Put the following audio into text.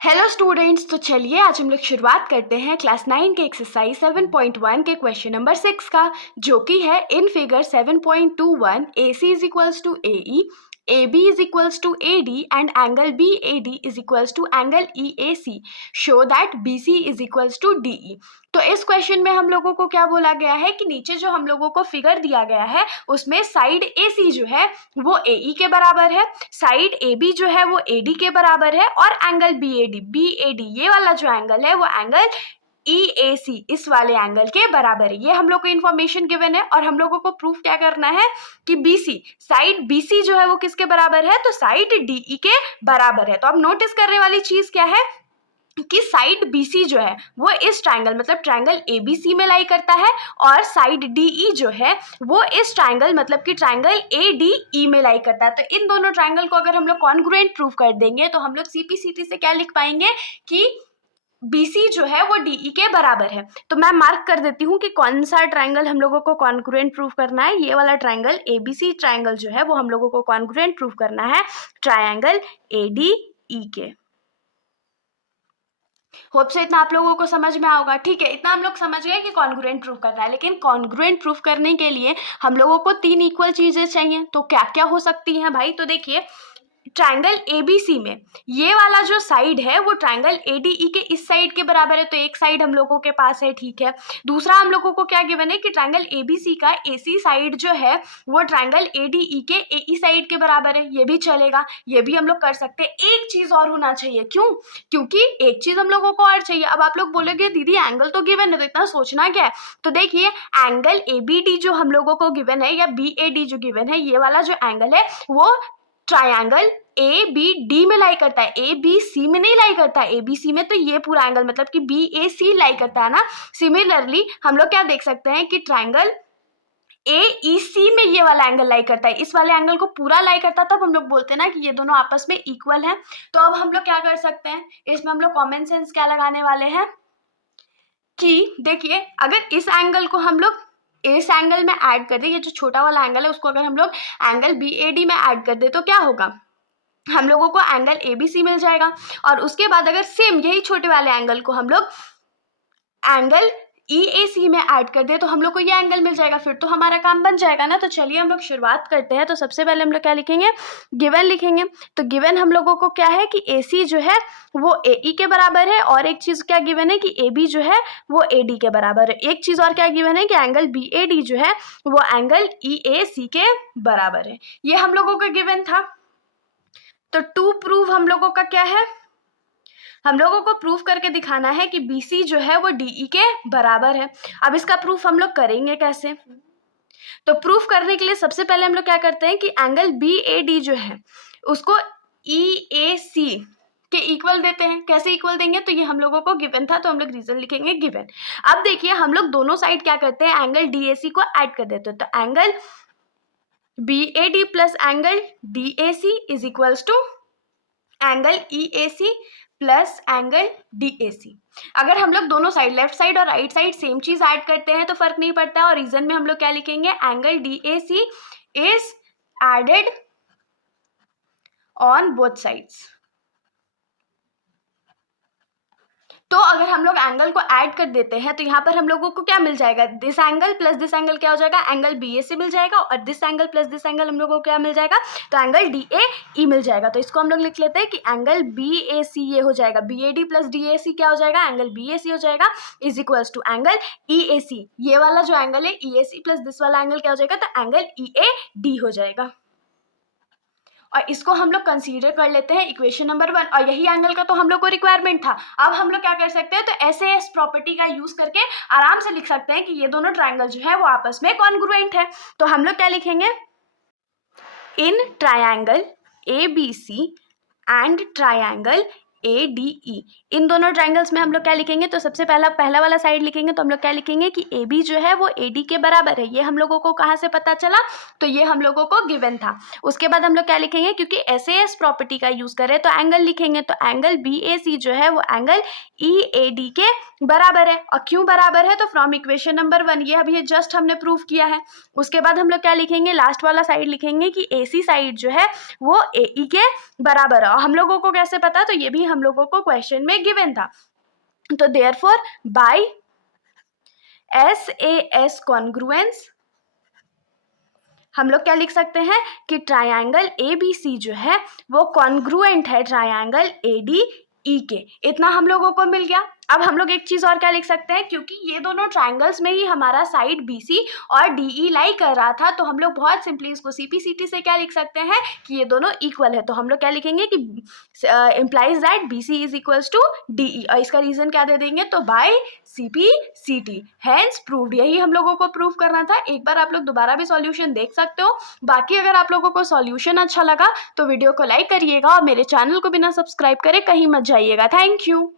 Hello students, तो चलिए आज हम लोग शुरुआत करते हैं क्लास 9 के एक्सरसाइज 7.1 के क्वेश्चन नंबर 6 का, जो कि है in figure 7.21 AC is equals to AE, AB is equals to AD and angle BAD is equals to angle EAC। Show that BC is equals to DE। तो इस question में हम लोगों को क्या बोला गया है कि नीचे जो हम लोगों को फिगर दिया गया है उसमें साइड AC जो है वो AE के बराबर है, साइड AB जो है वो AD के बराबर है और एंगल BAD ये वाला जो एंगल है वो एंगल EAC इस वाले एंगल के बराबर है। ये हम लोग को इन्फॉर्मेशन गिवन है और हम लोगों को प्रूफ क्या करना है कि साइड BC जो है वो किसके बराबर है, तो साइड DE के बराबर है। तो अब नोटिस करने वाली चीज क्या है कि साइड BC जो है वो इस ट्रायंगल मतलब ट्रायंगल ABC में लाई करता है और साइड DE जो है वो इस ट्रायंगल मतलब कि ट्रायंगल ADE में लाई करता है। तो इन दोनों ट्रायंगल को अगर हम लोग कॉन्ग्रुएंट प्रूफ कर देंगे तो हम लोग CPCT से क्या लिख पाएंगे कि BC जो है वो DE के बराबर है। तो मैं मार्क कर देती हूँ कि कौन सा ट्रायंगल हम लोगों को कॉन्ग्रुएंट प्रूफ करना है। ये वाला ट्रायंगल ABC ट्रायंगल जो है वो हम लोगों को कॉन्ग्रुएंट प्रूफ करना है ट्रायंगल ADE के। होप से इतना आप लोगों को समझ में आओगा। ठीक है, इतना हम लोग समझ गए कि कॉन्ग्रुएंट प्रूफ करना है, लेकिन कॉन्ग्रुएंट प्रूफ करने के लिए हम लोगों को 3 इक्वल चीजें चाहिए। तो क्या क्या हो सकती हैं भाई? तो देखिए, ट्रायंगल ABC में ये वाला जो साइड है वो ट्रायंगल ADE के इस साइड के बराबर है, तो एक साइड हम लोगों के पास है। ठीक है, दूसरा हम लोगों को क्या गिवन है कि ट्रायंगल ABC का AC साइड जो है वो ट्रायंगल ADE के AE साइड के बराबर है, ये भी चलेगा, ये भी हम लोग कर सकते हैं। एक चीज और होना चाहिए, क्यों? क्योंकि एक चीज हम लोगों को और चाहिए। अब आप लोग बोलोगे दीदी एंगल तो गिवन है तो इतना सोचना क्या है? तो देखिए, एंगल ABD जो हम लोगों को गिवन है या BAD जो गिवन है, ये वाला जो एंगल है वो ट्रायंगल ABD में लाई करता है, ABC में नहीं लाई करता है। ABC में तो ये पूरा एंगल मतलब कि BAC लाई करता है ना। सिमिलरली हम लोग क्या देख सकते हैं कि ट्रायंगल AEC में ये वाला एंगल लाई करता है, इस वाले एंगल को पूरा लाई करता है। तब हम लोग बोलते हैं ना कि ये दोनों आपस में इक्वल हैं। तो अब हम लोग क्या कर सकते हैं, इसमें हम लोग कॉमन सेंस क्या लगाने वाले हैं कि देखिए, अगर इस एंगल को हम लोग इस एंगल में ऐड कर दे, ये जो छोटा वाला एंगल है उसको अगर हम लोग एंगल BAD में ऐड कर दे तो क्या होगा, हम लोगों को एंगल ABC मिल जाएगा। और उसके बाद अगर सेम यही छोटे वाले एंगल को हम लोग एंगल EAC में ऐड कर दे तो हम लोग को ये एंगल मिल जाएगा, फिर तो हमारा काम बन जाएगा ना। तो चलिए हम लोग शुरुआत करते हैं। तो सबसे पहले हम लोग क्या लिखेंगे, गिवन लिखेंगे। तो गिवन हम लोगों को क्या है कि AC जो है वो AE के बराबर है, और एक चीज क्या गिवन है कि AB जो है वो AD के बराबर है। एक चीज और क्या गिवन है कि एंगल BAD जो है वो एंगल EAC के बराबर है। ये हम लोगों का गिवन था। तो टू प्रूव हम लोगों का क्या है, हम लोगों को प्रूफ करके दिखाना है कि BC जो है वो DE के बराबर है। अब इसका प्रूफ हम लोग करेंगे कैसे? तो प्रूफ करने के लिए सबसे पहले हम लोग क्या करते हैं कि एंगल BAD जो है उसको EAC के इक्वल देते हैं। कैसे इक्वल देंगे? तो ये हम लोगों को गिवन था, तो हम लोग रीजन लिखेंगे गिवन। अब देखिए, हम लोग दोनों साइड क्या करते हैं, एंगल DAC को ऐड कर देते हैं। तो angle BAD plus angle DAC is equals to angle EAC plus angle DAC। अगर हम लोग दोनों साइड लेफ्ट साइड और राइट साइड सेम चीज ऐड करते हैं तो फर्क नहीं पड़ता है। और रीजन में हम लोग क्या लिखेंगे, angle DAC is added on both sides. तो अगर हम लोग एंगल को ऐड कर देते हैं तो यहाँ पर हम लोगों को क्या मिल जाएगा, this angle plus this angle क्या हो जाएगा, एंगल BAC मिल जाएगा। और this angle plus this angle हम लोगों को क्या मिल जाएगा, तो एंगल DAE मिल जाएगा। तो इसको हम लोग लिख लेते हैं कि एंगल BAC ये हो जाएगा, BAD प्लस DAC क्या हो जाएगा, एंगल BAC हो जाएगा, is equals to angle EAC। ये वाला जो एंगल है EAC प्लस दिस वाला एंगल क्या हो जाएगा, तो एंगल EAD हो जाएगा। और इसको हम लोग कंसीडर कर लेते हैं इक्वेशन नंबर 1। और यही एंगल का तो हम लोग को रिक्वायरमेंट था। अब हम लोग क्या कर सकते हैं, तो SAS प्रॉपर्टी का यूज करके आराम से लिख सकते हैं कि ये दोनों ट्रायंगल जो है वो आपस में कॉन्ग्रुएंट है। तो हम लोग क्या लिखेंगे, in triangle ABC and triangle ADE, इन दोनों ट्रायंगल्स में हम लोग क्या लिखेंगे, तो सबसे पहला वाला साइड लिखेंगे। तो हम लोग क्या लिखेंगे कि AB जो है वो AD के बराबर है। ये हम लोगों को कहाँ से पता चला, तो ये हम लोगों को गिवन था। उसके बाद हम लोग क्या लिखेंगे, क्योंकि SAS प्रॉपर्टी का यूज करें तो एंगल लिखेंगे। तो एंगल BAC जो है वो एंगल EAD के बराबर है। और क्यों बराबर है, तो फ्रॉम इक्वेशन नंबर 1, ये अभी जस्ट हमने प्रूव किया है। उसके बाद हम लोग क्या लिखेंगे, लास्ट वाला साइड लिखेंगे कि AC साइड जो है वो AE के बराबर है। और हम लोगों को कैसे पता, तो ये भी हम लोगों को क्वेश्चन में गिवन था। तो देयरफॉर बाय SAS कॉन्ग्रुएंस हम लोग क्या लिख सकते हैं कि ट्रायंगल ABC जो है वो कॉन्ग्रुएंट है ट्रायंगल ADE के। इतना हम लोगों को मिल गया। अब हम लोग एक चीज़ और क्या लिख सकते हैं, क्योंकि ये दोनों ट्रायंगल्स में ही हमारा साइड BC और DE लाई कर रहा था, तो हम लोग बहुत सिंपली इसको CPCT से क्या लिख सकते हैं कि ये दोनों इक्वल है। तो हम लोग क्या लिखेंगे कि implies that BC is equals to DE, और इसका रीज़न क्या दे देंगे, तो बाय CPCT हैंस प्रूव्ड। यही हम लोगों को प्रूव करना था। एक बार आप लोग दोबारा भी सॉल्यूशन देख सकते हो। बाकी अगर आप लोगों को सॉल्यूशन अच्छा लगा तो वीडियो को लाइक करिएगा और मेरे चैनल को बिना सब्सक्राइब करे कहीं मत जाइएगा। Thank you.